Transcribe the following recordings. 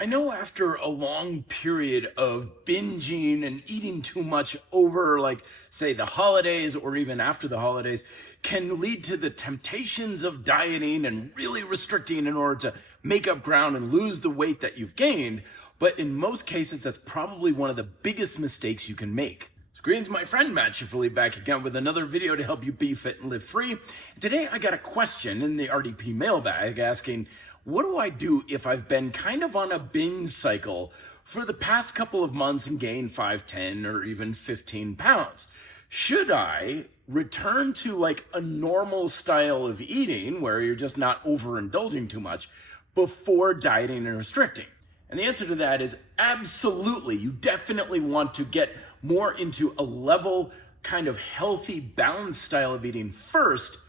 I know after a long period of binging and eating too much over, like, say, the holidays or even after the holidays, can lead to the temptations of dieting and really restricting in order to make up ground and lose the weight that you've gained. But in most cases, that's probably one of the biggest mistakes you can make. Greetings, my friend, Matt Schifferle, back again with another video to help you be fit and live free. Today, I got a question in the RDP mailbag asking, what do I do if I've been kind of on a binge cycle for the past couple of months and gained 5, 10, or even 15 pounds? Should I return to like a normal style of eating where you're just not overindulging too much before dieting and restricting? And the answer to that is absolutely. You definitely want to get more into a level, kind of healthy, balanced style of eating first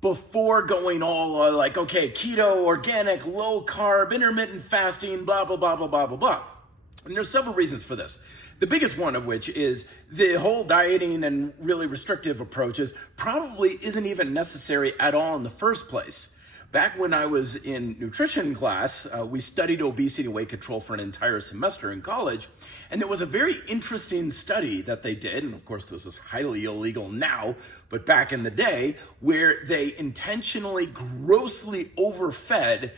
before going all like, okay, keto, organic, low carb, intermittent fasting, blah, blah, blah, blah, blah, blah, blah. And there's several reasons for this. The biggest one of which is the whole dieting and really restrictive approaches probably isn't even necessary at all in the first place. Back when I was in nutrition class, we studied obesity and weight control for an entire semester in college. And there was a very interesting study that they did. And of course, this is highly illegal now, but back in the day, where they intentionally grossly overfed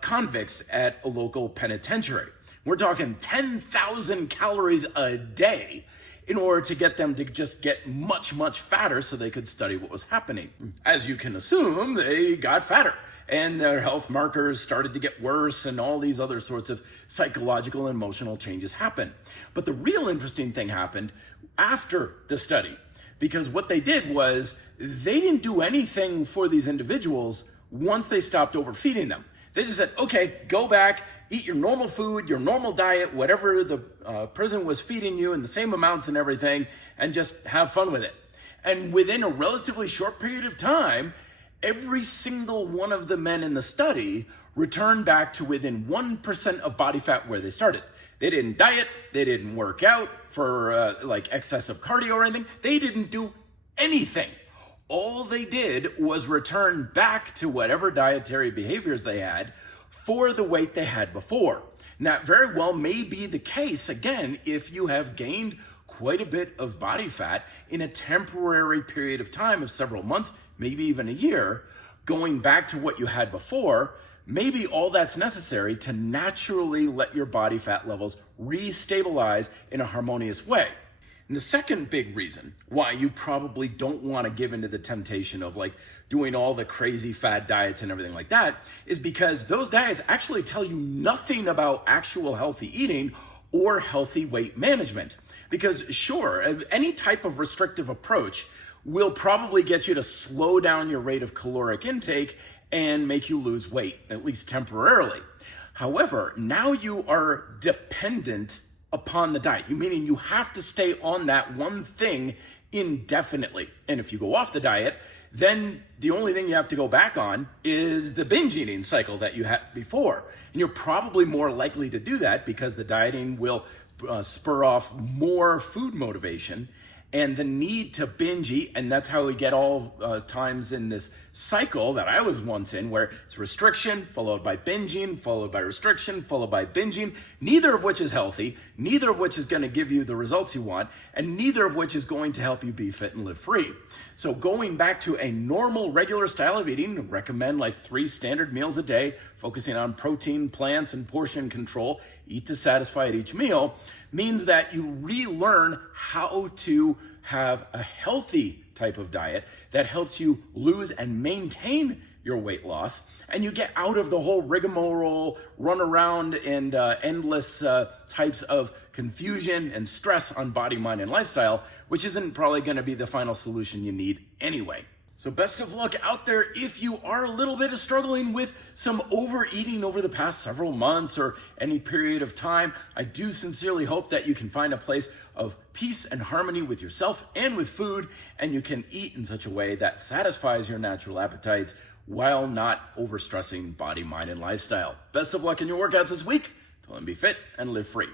convicts at a local penitentiary. We're talking 10,000 calories a day in order to get them to just get much, much fatter so they could study what was happening. As you can assume, they got fatter and their health markers started to get worse and all these other sorts of psychological and emotional changes happened. But the real interesting thing happened after the study, because what they did was they didn't do anything for these individuals once they stopped overfeeding them. They just said, okay, go back, eat your normal food, your normal diet, whatever the prison was feeding you in the same amounts and everything, and just have fun with it. And within a relatively short period of time, every single one of the men in the study returned back to within 1% of body fat where they started. They didn't diet, they didn't work out for like excessive cardio or anything. They didn't do anything. All they did was return back to whatever dietary behaviors they had for the weight they had before. And that very well may be the case, again, if you have gained quite a bit of body fat in a temporary period of time of several months, maybe even a year, going back to what you had before, maybe all that's necessary to naturally let your body fat levels restabilize in a harmonious way. And the second big reason why you probably don't want to give into the temptation of like doing all the crazy fad diets and everything like that is because those diets actually tell you nothing about actual healthy eating or healthy weight management. Because sure, any type of restrictive approach will probably get you to slow down your rate of caloric intake and make you lose weight, at least temporarily. However, now you are dependent upon the diet, meaning you have to stay on that one thing indefinitely. And if you go off the diet, then the only thing you have to go back on is the binge eating cycle that you had before. And you're probably more likely to do that because the dieting will spur off more food motivation and the need to binge eat. And that's how we get all times in this cycle that I was once in, where it's restriction followed by binging, followed by restriction, followed by binging, neither of which is healthy, neither of which is going to give you the results you want, and neither of which is going to help you be fit and live free. So going back to a normal, regular style of eating, recommend like 3 standard meals a day, focusing on protein, plants, and portion control, eat to satisfy at each meal, means that you relearn how to have a healthy type of diet that helps you lose and maintain your weight loss, and you get out of the whole rigmarole, run around, and endless types of confusion and stress on body, mind, and lifestyle, which isn't probably going to be the final solution you need anyway. So best of luck out there if you are a little bit struggling with some overeating over the past several months or any period of time. I do sincerely hope that you can find a place of peace and harmony with yourself and with food, and you can eat in such a way that satisfies your natural appetites while not overstressing body, mind, and lifestyle. Best of luck in your workouts this week. Till then, be fit and live free.